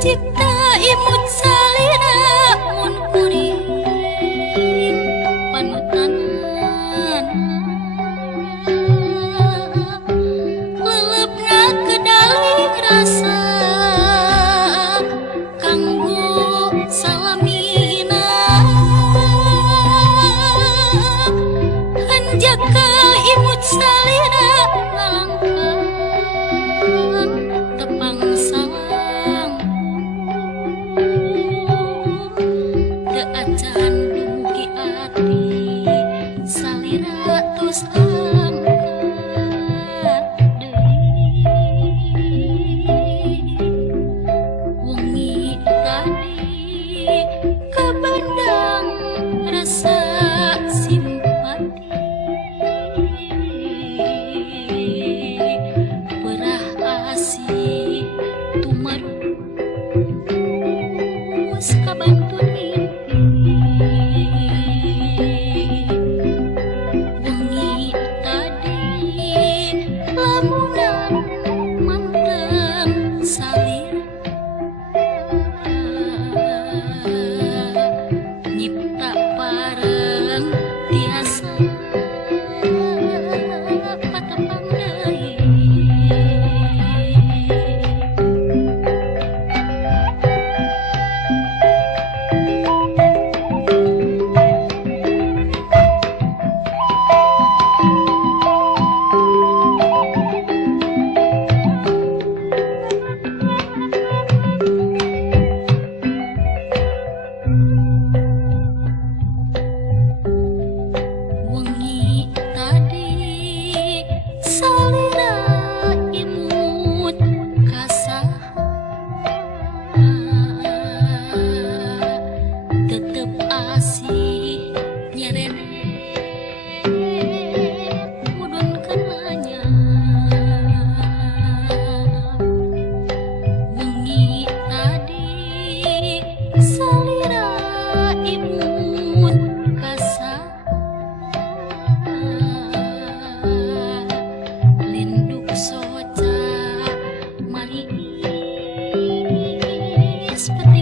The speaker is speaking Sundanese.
cipta imut salira mun kuring panutan lelepna kedaling rasa kanggo salamina hanjaka imut salira ngalangkang tepang salang teu acan dumugi ati salira tos angkat deui wengi tadi kabandang rasa simpati perah asih tumarus kabantun mimpi wengi tadi lamunan manteng salir nyipta pareng tiasa patepang deui wengi tadi salira imut kasaha tetep asih nyerenet mudunkeun anyar wengi tadi salira imut kasaha linduk soca manis peti